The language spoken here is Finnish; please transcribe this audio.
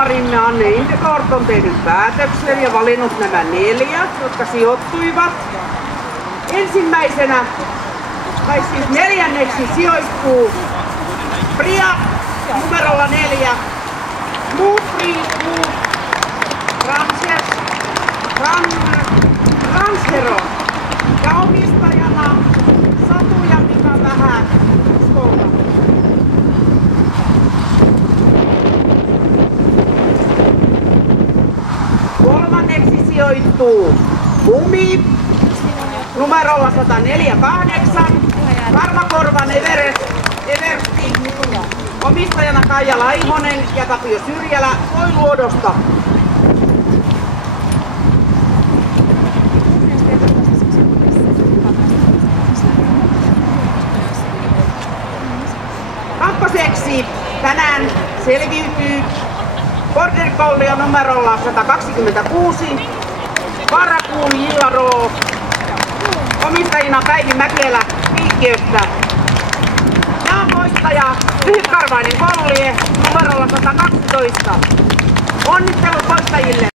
tuomarimme Anne Indegård on tehnyt päätöksen ja valinnut nämä 4, jotka sijoittuivat. Ensimmäisenä, tai siis 4. sijoittuu Priya numerolla 4, Ranshero ja omistajana Satu ja Mika Vähäskola. Kolmanneksi sijoittuu Bumi numerolla 148, Karvakorvan Eversti, omistajana Kaija Laimonen ja Tapio Syrjälä Koiluodosta. Kakkoseksi tänään selviytyy Border Collie numerolla 126, Varakuun Jillaroo, omistajina Päivi Mäkelä Piikkiöstä. Ja voittaja Lyhytkarvainen Kollie numerolla 112. Onnittelut voittajille!